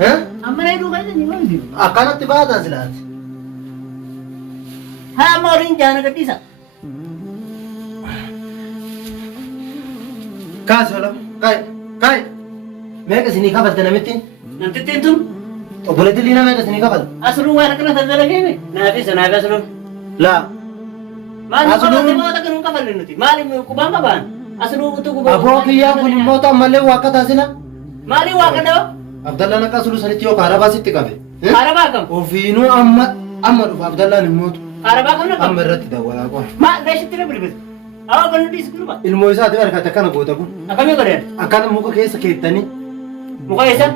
أما يدو غير ما يدو أكانت بعد أزلات ها مورين جانا كتيسا كاس ولا كاي ميك سيني كابل تنامتين نمتين تون وبلدي لينا ميك سيني كابل أسلو وانا كنا تزلا كيمي نافي سنافي أسلو لا ما نقول ما تكلم كفر لنتي ما لي كوبان كبان أسلو كتو أبوك يا كل موتا ملء واقع تاسنا ما لي واقع عبد الله نكاسلو سنتيو كهرباء ستة كافي كهرباء كم وفينو أما عبد الله نموت كهرباء كم نكم أما رت دوالا كوا ما ليش ترى بريبس أو كانوا ديسكولو ما الموسى ده أركض كنا بودا كوا أكمل كريان أكان موكا كيس كيتني موكا يسا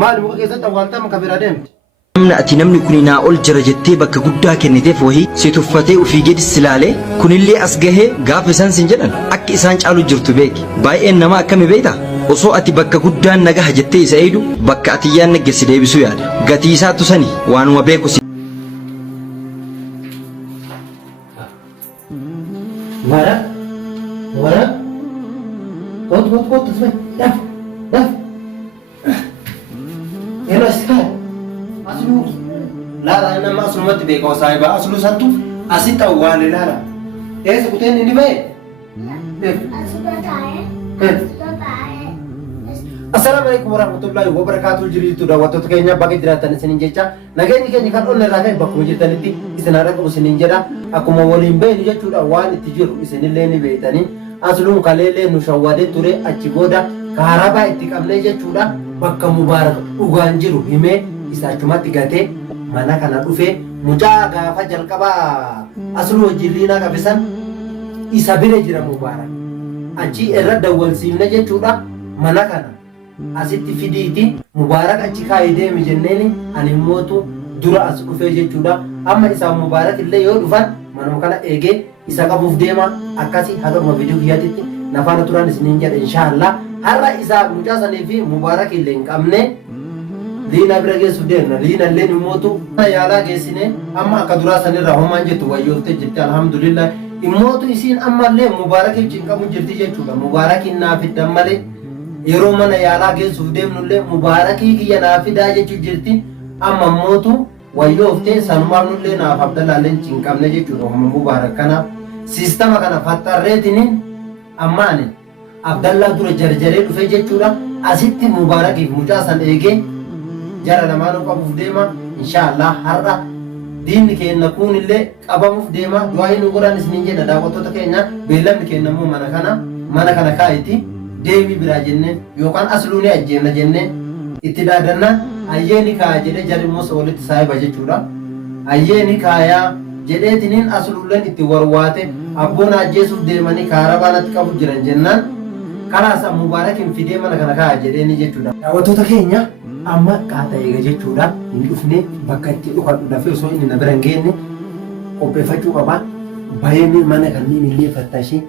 ما الموكا كيس توالتا مكبرادين namni ati namni kun naa ol jira jettee bakka guddaa kenniteef wahii si tuffatee ofii gadi silaalee kunillee as gahee gaafa isaan sin jedhan akka isaan caalu jirtu beeki baay'een nama akkami beekta osoo ati bakka guddaan nagaha jettee isa eedu bakka ati yaan naggeessi deebisuu yaada gatii isaatu sani waanuma beeku si wara kot tasbih daf elaskan aslu la nama aslu mati beka wasaiba aslu santu asita wale lara ese kuteni ni bae Assalamualaikum warahmatullahi wabarakatuh jiritu dawwattoota keenya bakka jiraatan isiniin jecha nageenyi keenya kan onnee irraa ka'e bakkuma jirtanitti isin har'a qabu isiniin jedha akkuma waliin beenu jechuudha waan itti jiru isinillee ni beektanii asluun kaleellee nu shawwadee ture achi booda kaarabaa itti qabnee jechuudha bakka mubaarak dhugaan jiru himee isa achumatti gatee mana kana dhufee mucaa gaafa jalqabaa asluu wajjin liinaa qabisan isa bira jira mubaarak achi irra dawwalsiifne jechuudha mana kana asitti fidiiti mubaarak achi kaayee deemi jenneeni ani mootu dura as dhufee jechuudha amma isaa mubaarak illee yoo dhufan manuma kana eegee isa qabuuf deema akkasi haadhuma viidiyoo kiyyaatitti nafaana turaan isiniin jedha inshaallah har'a isaa mucaa sanii fi mubaarak illee hin qabne liina bira geessuuf deemna liina illee mootu yaalaa geessine amma akka duraa sanirraa homaan jettu wayyooftee jirti alhamdulillah immootu isiin ammallee mubaarakiif cinqamu jirti jechuudha mubaarakiin naa fiddan malee yeroo mana yaalaa geessuuf deemnullee mubaarakii kiyya naa fidaa jechuu jirti amma mootu wayyooftee sanumaaf nullee naaf abdallaalleen cinqabne jechuudha humna mubaarak kanaaf siistama kana faxxarreetiniin ammaani abdallaa dura jarjaree dhufe jechuudha asitti mubaarakiif mucaa san eegee jara lamaanuu qabuuf deema inshaallah har'a diinni keenya kunillee qabamuuf deema du'aa nu godhan isiniin jedha daawwattoota keenya beellamni keenya immoo mana kana kaa'iti deebii biraa jennee yookaan asluunii ajjeemna jennee itti dhaadanna ayyeeni kaaya jedhee jarri immoo walitti saahiba jechuudha ayyeeni kaayaa jedheetiniin asluulleen itti warwaate abboon ajjeesuuf deemanii kaarabaanatti qabu jiran jennaan karaasa mubaarakiin fidee mana kana kaaya jedheeni jechuudha daawwattoota keenya amma qaata eega jechuudha hin dhufne bakka itti dhukadhu dafee osoo inni na bira hin geenne qopheeffachuu qaba baay'ee mana kanneen illee fattashee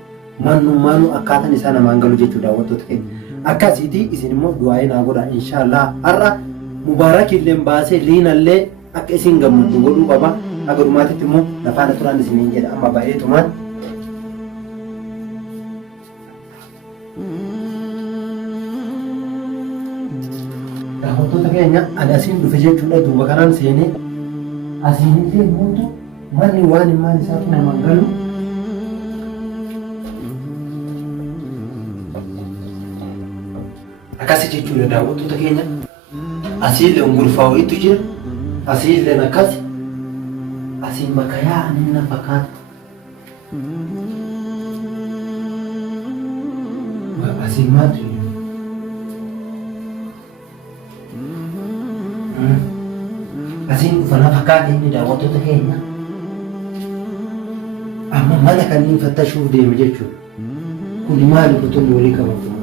maanu akkaataan isaa namaan galu jechuudha daawwattoota keenya akkasiiti isin immoo du'aa'ee naa godha inshaallah har'a mubaarak illee baasee liinallee akka isin gammaddu godhuu qaba akka dhumaatitti immoo nafaana turaan isiniin jedha amma baay'eetumaan daawwattoota keenya ani asiin dhufe jechuudha duuba kanaan seenee asiinillee mootu manni waan himaan isaatu namaan galu akkasi jechuudha daawwattoota keenya asiillee ungurfaa'u itti jira asiillee akkasi asiin bakka yaa'anii na fakkaata asiin maatu asiin dhufa na fakkaata inni daawwattoota keenya amma mana kanneen fattashuuf deeme jechuudha kun maali butonni walii qabatu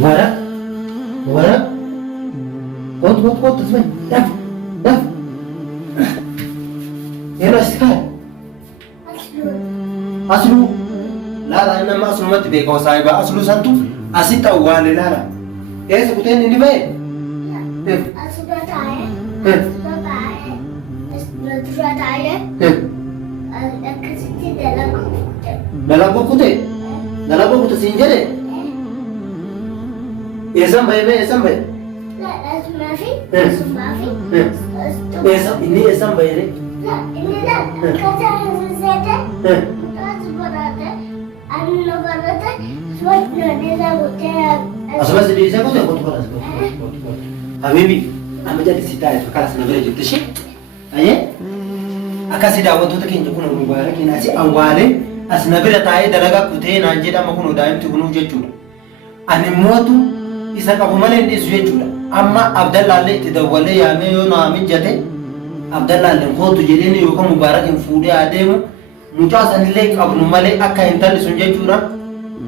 Wara kot tasbih daf elaskan aslu la nama aslu mati beka wasaiba aslu santu asita wale lara ese kuteni ni bae Dalagu kute sinjere. Esam bayi me esam bayi. Esam ini esam bayi ne? Asal sedih saya kau tengok tu kalau Habibi, ame jadi sita itu kalau senang jadi sih, ayah, akasi dawa tu tak kinjau kuno mubarak ini asyik awalnya, asal bela tahu dalaga kuteh nanti dah makuno daim tu kuno jujur, ane muatu isa kapumanen di jujur, amma Abdullah le tidak boleh ya me yo namin jate, Abdullah le kau tu jadi ni yo kamu mubarak yang fude ademu, muncul sanile kabunu male akak entar di jujura,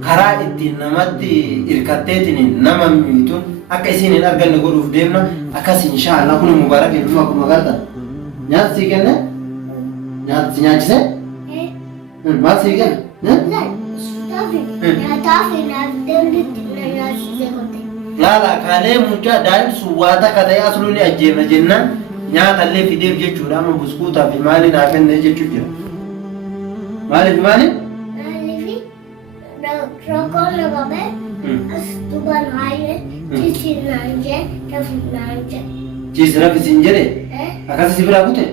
karaa ittiin namatti hirkatteetiin nama miituun akka isiin hin arganne godhuuf deemna akkas inshaallah kun mubaarak ilmu akkuma agartan nyaata sii kenne nyaata si nyaachise maal sii kenne laala kaalee mucaa daa'imsu waata akka ta'e asluun ajjeefna jennaan nyaata illee fideef jechuudha amma buskuutaa fi maali naa kenne jechuu jira maaliif maali Rokok babe, tuban aye, cici nanje, tafi nanje. Cici rafi sinjere, akasi si bira kute,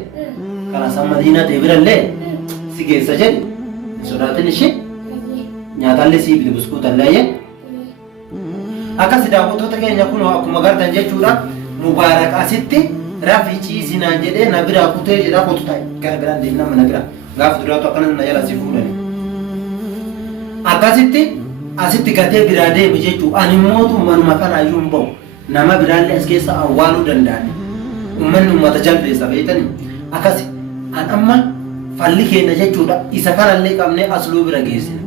kana sama dina te bira le, si keessa jedhi, sodaatan ishee, nyaatallee si bide buskuutallee ye. Akasi daawwattoota keenya kun akkuma agartan jechuudha, mubaarak asitti rafi ciisi naan jedhee na bira kutee jedhaa kotu ta'e, gara biraan deemna mana bira, gaafa duraatu akkana na jala si fuudhani. Akkasitti asitti gatee biraa deeme jechuun ani mootu manuma kanaayyuu hin bahu nama biraallee as keessa awwaaluu danda'ani uummanni uummata jalbeessa beektani akkasi an amma falli keenya jechuudha isa kanallee qabnee asluu bira geessina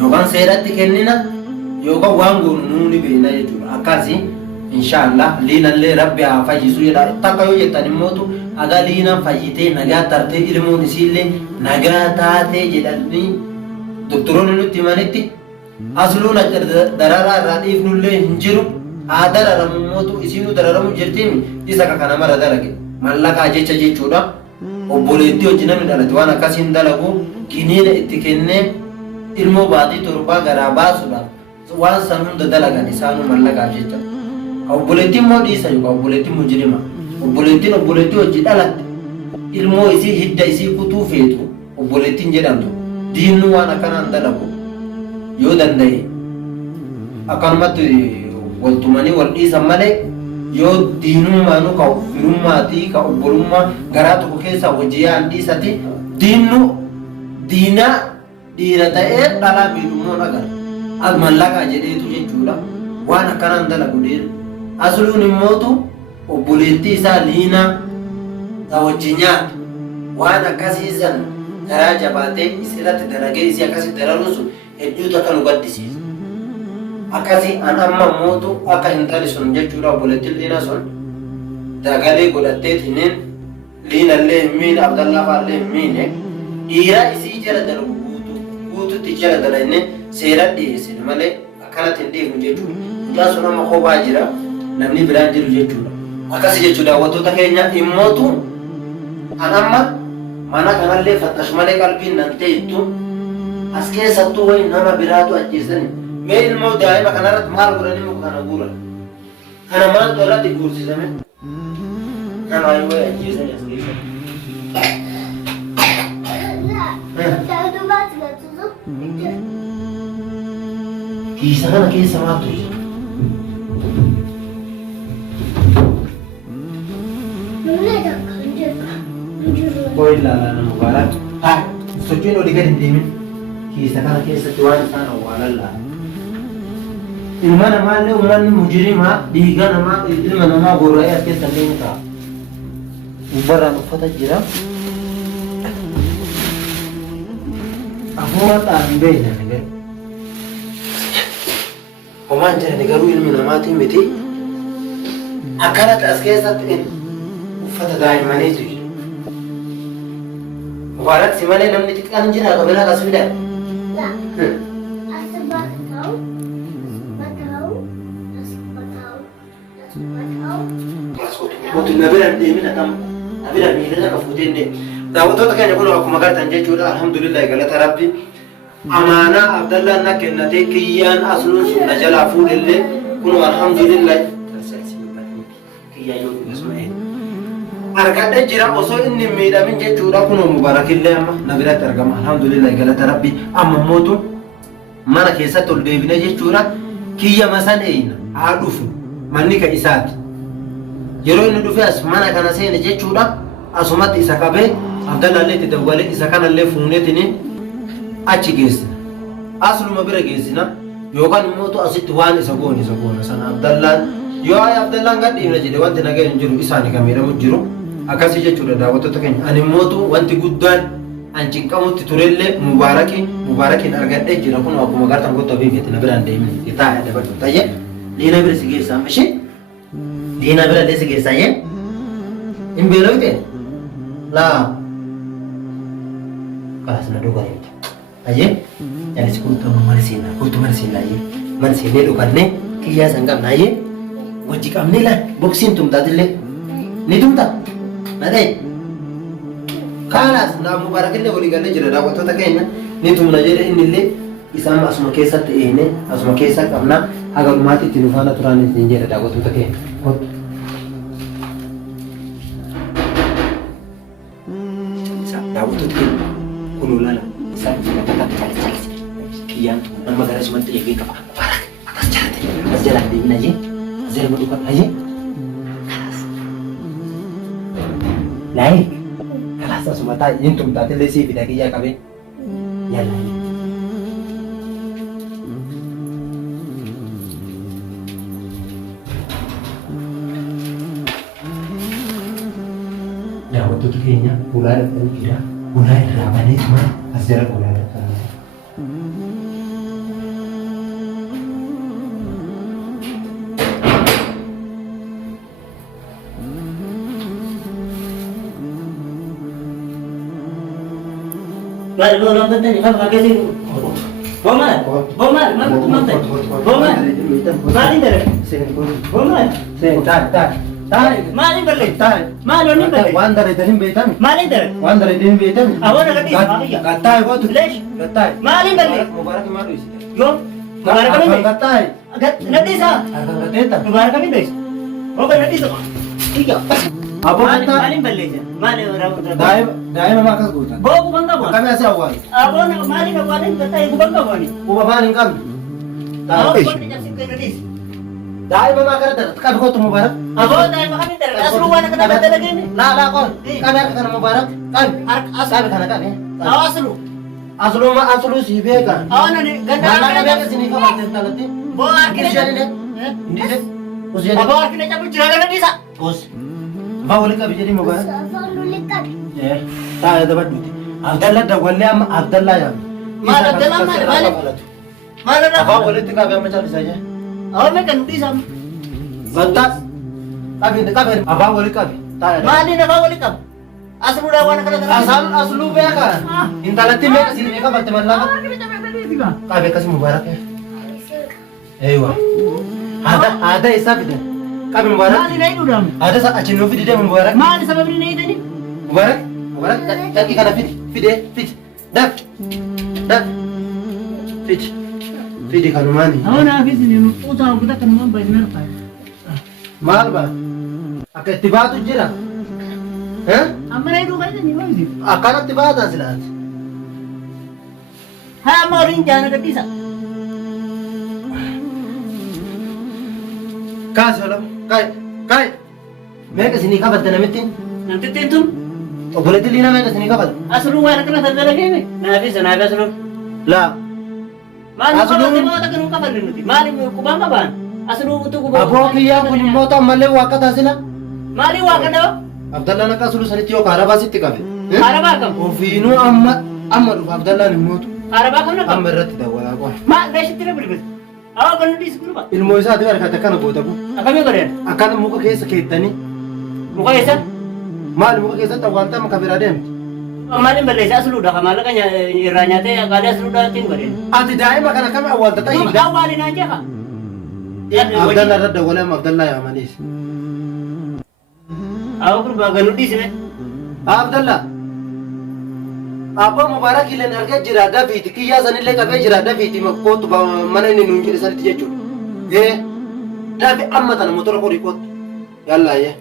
yookaan seeratti kennina yookaan waan goonu nuuni beekna jechuudha akkasi inshaallah liinallee rabbi haa fayyisu jedha takka yoo jettan immootu aga liinan fayyitee nagaa tartee ilmoon isiillee nagaa taatee jedhanii Doktoronni nutti himanitti asluun dararaa irraa dhiifnullee hin jiru haa dararamu mootu isiinuu dararamu jirtiin isa kana mara dalage mallaqaa jecha jechuudha obboleettii hojii namni dhalate waan akkasiin dalagu kiniina itti kennee ilmoo baatii torbaa garaa baasuudhaaf waan san hunda dalagan isaanuu mallaqaaf jecha obboleettiin immoo dhiisa yookaan obboleettiin mujrima obboleettii hojii dhalatte ilmoo isii hidda isii kutuu feetu obboleettiin jedhamtu diinnu waan akkanaan dalagu yoo danda'e akkanumatti waltumanii wal dhiisan malee yoo diinummaanuu ka firummaatii ka obbolummaa garaa tokko keessaa hojii yaan dhiisati diinnu diinaa dhiira ta'ee dhalaa miidhummoon agar mallaqaa jedheetu jechuudha waan akkanaan dalagu dhiira asluun immootu obboleettii isaa liinaa ka wajji nyaatu waan akkasiisan garaa jabaatee isirratti dalagee isii akkasi dararuun sun hedduutu akka nu gaddisiisa. Akkasi an amma mootu akka intali sun jechuudha obboleettiin liina sun dagalee godhatteetiniin liinallee hin miine Abdallaa fa'aallee hin miine dhiira isii jala dalagu guututti jala dalagne seera dhiyeessine malee akkanatti hin dhiifnu jechuudha. Mucaan sun amma kophaa jira namni biraan jiru jechuudha. Akkasi jechuudha daawwattoota keenya immootu an amma mana kanallee fattash malee qalbiin nan ta'ettu as keessattuu wayi nama biraatu ajjeesani mee ilmoo daa'ima kanarratti maal godhanii muka kana guuran kana maaltu irratti guursisame nama wayi ajjeesani as keessatti kiisa kana keessa maaltu jira Boy lala na mubarak. Hai, sochoin oleh kan demin. Kisah kana keessatti waan isaan awwaalan laala. Ilma namaallee uummanni mujrimaa dhiiga namaa ilma namaa gorra'ee as keessa illee ni ta'a. Ubbarraan uffata jira. Afuura dhaabin beeynan garuu. Homaan jiran garuu ilmi namaatii miti. Akkanatti as keessatti uffata daa'immaniitu jira. Mubarak si malee namni xiqqaan jira qabila kas fidan. Mootu na bira deemina kam na bira miila ka fuutee ne. Daawwattoota keenya kun akkuma gartan jechuudha alhamdulillah galata rabbi. Amaanaa Abdallaan na kennatee kiyyaan asluun sun na jalaa fuudhillee kun alhamdulillah. Kiyyaa yoo Ismaa'eel. Argadhee jira osoo inni miidhamin jechuudha kun mubaarakillee amma na biratti argama alhamdulillah galata rabbi. Amma mootu mana keessatti ol deebine jechuudha kiyya masan eeyna haa dhufu manni ka isaati. Yeroo inni dhufe as mana kana seene jechuudha asumatti isa qabee Abdallaallee itti dawwalee isa kanallee fuuneetini achi geessina. Asluma bira geessina yookaan immoo asitti waan isa goona sana Abdallaan yoo Abdallaan gadhiifna jedhe wanti nagaya hin jiru isaanii kan miidhamu jiru akkasii jechuudha daawwattoota keenya. Ani immoo wanti guddaan an cinqamutti turellee mubaarakiin argadhee jira kun akkuma gartan gotta beekete na biraan deemne taa'ee dabatu ta'ee diina bira si geessaa mishee diina bira lee si geessaa yee hin beelofte laa kalas na dhugaa himte ayee yanis kuutu marisiinaa ayee marisiinee dhuganne kiyyaa san qabna ayee wajji qabnee laan boksiin tumtaatillee ni tumta na ta'e kanas na mubaarakillee walii galee jira daawwattoota keenya ni tumna jedhe innillee isaan asuma keessatti eene asuma keessa qabna haga dhumaatti itti nufaana turaan ittiin jedhe daawwattoota keenya. Daawwattoota keenya kun olaala isaan caalis kiyyaan nama gara sumatti eegee qaba mubaarak akkas jaalate as jalaan deemina jee as jala maduu qabna jee laayik kalasa sumata intum tadi lesi bidaki ya kami ya lah ya waktu itu kayaknya bulan kira bulan Ramadhan cuma hasil bulan Baru lo nonton tadi, kamu kaget sih. Boman, mali dari, boman, mali balik, mali ni balik. Wan dari tadi betan, Mali dari, betan. awak nak di sana ya? Katai kau tu, Lesh, katai. mali balik. Mubarak malu isi. Yo, mubarak kami deh. Katai. Nak di sana, Akan kateta. mubarak kami deh. Oh, nak di sana. Tiga. Apa kata? Mali balik je, mali orang. Dai mama kas gutan. Bawa aku bangga buat. Kami asal awal. Awak nak mali nak buat ni, kata aku bangga buat ni. Uba maling kami. Awak Dai. buat ni jadi sikit nadis. Dai mama kata, kami kau tu mubarak. Awak dah makan ni terus. Asluan nak kata lagi ni. Lah kon. Kami akan mubarak. Kami. Asal kana kami. Awak aslu. Aslu si beka. Awak nak ni ganda. Mana beka sini kau mati talati. Bawa Ini kita. jadi ni. Ini deh. Usia ni. Bawa kita cabut jeragan nadis ah. Bos. Bawa boleh kami jadi mubarak. Sama lulikan. Ya. Tak ada dapat duit. Abdallah dah wali am Abdallah ya. Mana Abdallah, mana? Mana dah? Bawa boleh tu kami macam saja. Awak makan nadis ah. Bantas. Kami apa boleh kami. Tak ada. Mali nak bawa lekam. Aslu dah wana kata. Asal beka. Intalati beka sini beka berteman lagi. Kami kasih mubarak ya. Ewa. Ada isap itu. Kami mubarak. Mali naik udah. Ada saat acin video dia mubarak. Mali sama beri naik tadi. Mubarak. Kaki kana video. Dah. Video kanu mani. Awak nak habis ni, usah kita kan mau bayar apa? Mal ba. Akai tiba tu jira. Amma naik dulu kan ni masih. Akan tiba dah silat. Ha mau ring jangan ke disa. Kas holam. Kai. Mereka sini kabar dan meeting. Nanti tentu. Oh boleh tilina mereka sini kabar. Aslu wana kena tanda lagi ni. Nah habis aslu. Lah. Mali Aslu- kalau mau tak kena kapan nanti. Mali kubang kapan? Aslu tu kubang. Abo kiya kun mota malle wakat asila. Mali wakan dah. Abdallah nak asulu saniti yo karaba sitti kabe. Araba kam. Ofinu amma du Abdallah ni motu. Araba kam nak. Amma ratti da wala ko. Ma dah tira berbeza. Awak kan di sekolah pak. Ilmo isa de kata kana bota ko. Apa yang kau Akan muka kesa ketani. Muka esa? Mal muka kesa tawanta makabira dem. Mali balik aslu dah kamala kan iranya teh kada aslu dah tin bari. Ati dai makana kami awal tata Cuma inda. awalin aja kak. Ya, Abdallah radda wala Abdallah ya manis. Aku kurba galudi sini. Abdallah. Apa Mubarak ilan arga jirada fiti kiya sanille kabe jirada fiti makko tu mana ini nunjir saniti jechu. Tapi amma tan motor ko rikot. Yalla ya.